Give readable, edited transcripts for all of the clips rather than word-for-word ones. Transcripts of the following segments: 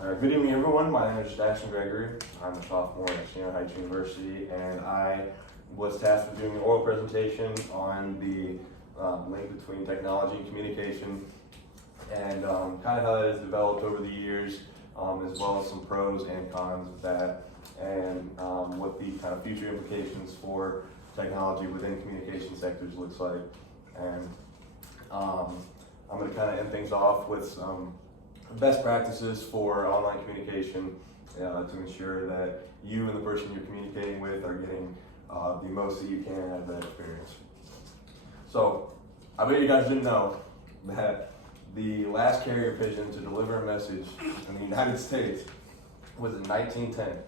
Good evening, everyone. My name is Jackson Gregory. I'm a sophomore at Senior Heights University, and I was tasked with doing an oral presentation on the link between technology and communication, and kind of how that has developed over the years, as well as some pros and cons of that, and what the kind of future implications for technology within communication sectors looks like. And I'm going to kind of end things off with some best practices for online communication to ensure that you and the person you're communicating with are getting the most that you can out of that experience. So, I bet you guys didn't know that the last carrier pigeon to deliver a message in the United States was in 1910.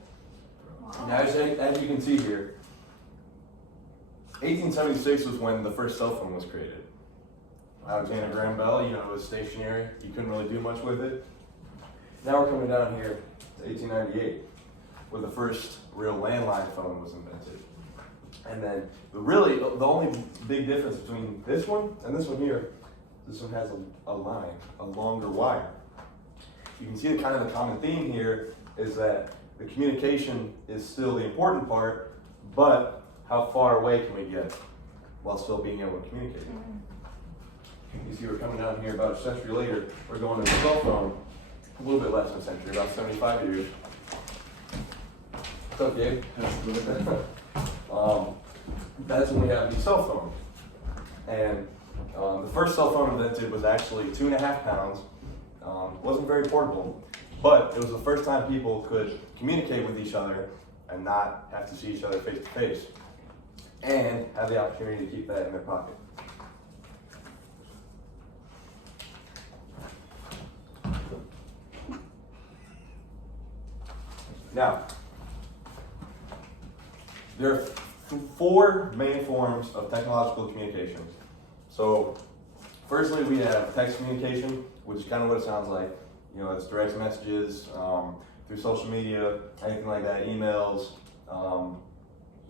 Wow. Now, as you can see here, 1876 was when the first cell phone was created. Alexander Graham Bell, it was stationary. You couldn't really do much with it. Now we're coming down here to 1898, where the first real landline phone was invented. And then the only big difference between this one and this one here, this one has a line, a longer wire. You can see the kind of the common theme here is that the communication is still the important part, but how far away can we get while still being able to communicate? You see we're coming down here about a century later, we're going to the cell phone, a little bit less than a century, about 75 years. What's up, Gabe? That's when we have the cell phone. And the first cell phone invented was actually 2.5 pounds. Wasn't very portable, but it was the first time people could communicate with each other and not have to see each other face to face, and have the opportunity to keep that in their pocket. Now, there are 4 main forms of technological communication. So, firstly, we have text communication, which is kind of what it sounds like. It's direct messages through social media, anything like that, emails,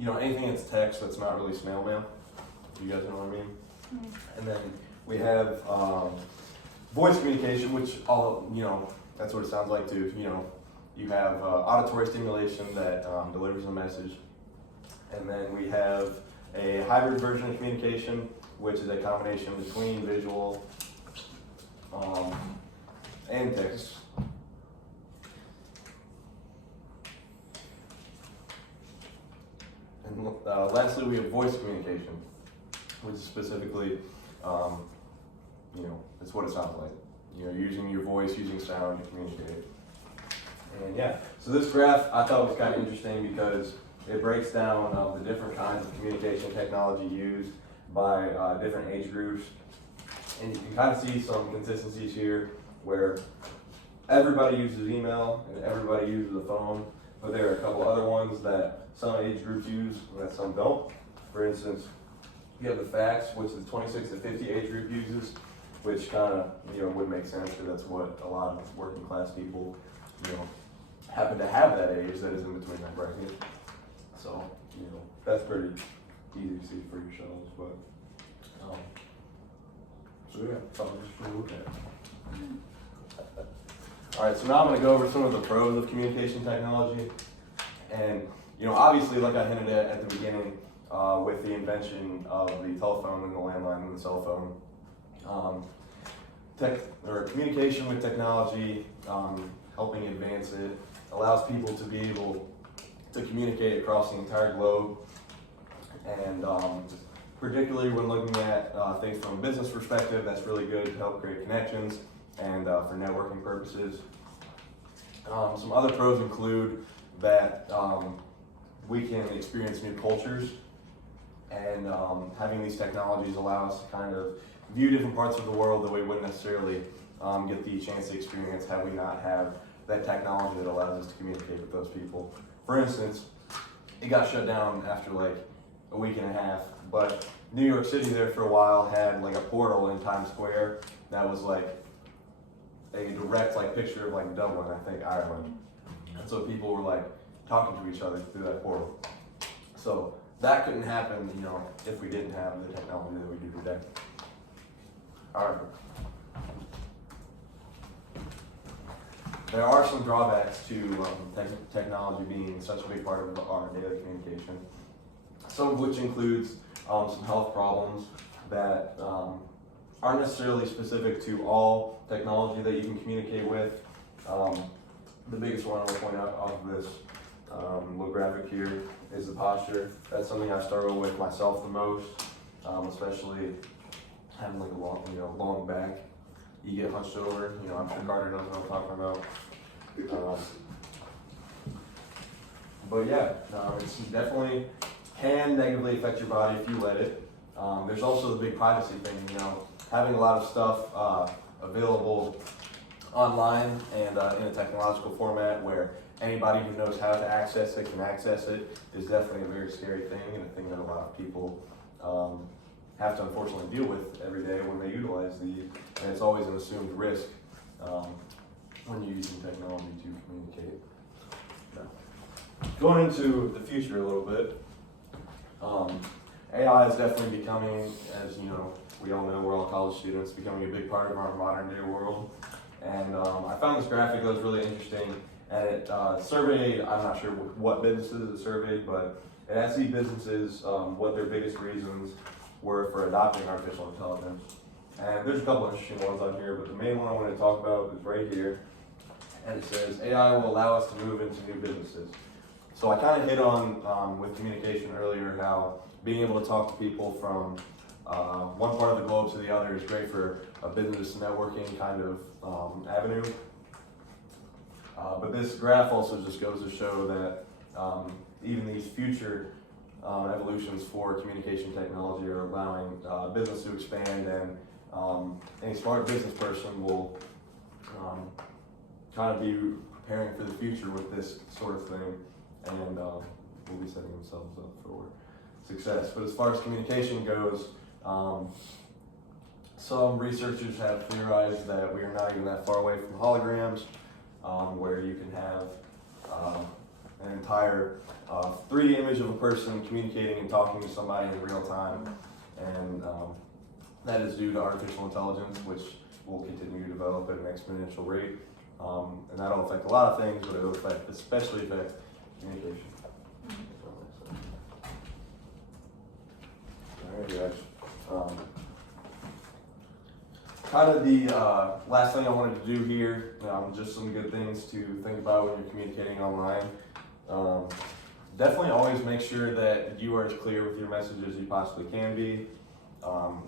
anything that's text that's not really snail mail. You guys know what I mean? Mm-hmm. And then we have voice communication, which that's what it sounds like too. You have auditory stimulation that delivers a message. And then we have a hybrid version of communication, which is a combination between visual and text. And lastly, we have voice communication, which is specifically, it's what it sounds like. Using your voice, using sound to communicate. And yeah, so this graph I thought was kind of interesting because it breaks down the different kinds of communication technology used by different age groups. And you can kind of see some consistencies here where everybody uses email and everybody uses a phone, but there are a couple other ones that some age groups use and that some don't. For instance, you have the fax, which the 26 to 50 age group uses, which kind of would make sense because that's what a lot of working class people happen to have that age that is in between that bracket. So, that's pretty easy to see for yourselves, but, so yeah, something just for you to look at. All right, so now I'm going to go over some of the pros of communication technology. And, obviously, like I hinted at the beginning, with the invention of the telephone and the landline and the cell phone, communication with technology, helping advance it, allows people to be able to communicate across the entire globe, and particularly when looking at things from a business perspective, that's really good to help create connections and for networking purposes. Some other pros include that we can experience new cultures, and having these technologies allow us to kind of view different parts of the world that we wouldn't necessarily get the chance to experience had we not have that technology that allows us to communicate with those people. For instance, it got shut down after like a week and a half, but New York City there for a while had like a portal in Times Square that was like a direct picture of like Dublin, I think, Ireland. And so people were like talking to each other through that portal. So that couldn't happen, if we didn't have the technology that we do today. All right. there are some drawbacks to technology being such a big part of our daily communication. Some of which includes some health problems that aren't necessarily specific to all technology that you can communicate with. The biggest one I will point out off of this little graphic here is the posture. That's something I struggle with myself the most, especially having like a long back. You get hunched over. I'm sure Carter knows what I'm talking about. But yeah, it's definitely can negatively affect your body if you let it. There's also the big privacy thing. Having a lot of stuff available online and in a technological format where anybody who knows how to access it can access it is definitely a very scary thing, and a thing that a lot of people have to unfortunately deal with every day when they utilize these. And it's always an assumed risk when you're using technology to communicate. Now, going into the future a little bit, AI is definitely becoming, as we all know, we're all college students, becoming a big part of our modern day world. And I found this graphic that was really interesting, and it surveyed, I'm not sure what businesses it surveyed, but it asked these businesses what their biggest reasons were for adopting artificial intelligence. And there's a couple of interesting ones on here, but the main one I want to talk about is right here. And it says, AI will allow us to move into new businesses. So I kind of hit on with communication earlier how being able to talk to people from one part of the globe to the other is great for a business networking kind of avenue. But this graph also just goes to show that even these future evolutions for communication technology are allowing business to expand, and any smart business person will kind of be preparing for the future with this sort of thing, and will be setting themselves up for success. But as far as communication goes, some researchers have theorized that we are not even that far away from holograms, where you can have an entire 3D image of a person communicating and talking to somebody in real time, and that is due to artificial intelligence, which will continue to develop at an exponential rate, and that'll affect a lot of things, but it'll especially affect communication. Alright guys. Kind of the last thing I wanted to do here, just some good things to think about when you're communicating online. Definitely always make sure that you are as clear with your message as you possibly can be.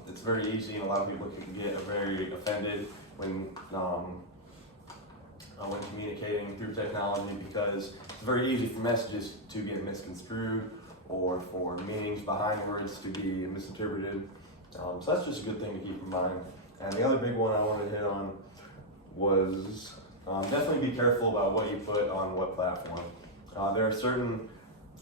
It's very easy, and a lot of people can get very offended when communicating through technology, because it's very easy for messages to get misconstrued or for meanings behind words to be misinterpreted. So that's just a good thing to keep in mind. And the other big one I wanted to hit on was definitely be careful about what you put on what platform. There are certain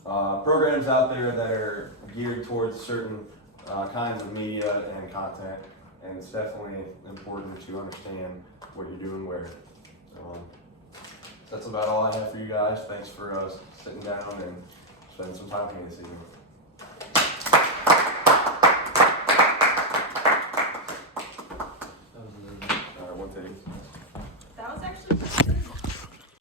programs out there that are geared towards certain kinds of media and content, and it's definitely important to understand what you're doing where. That's about all I have for you guys. Thanks for sitting down and spending some time with me this evening.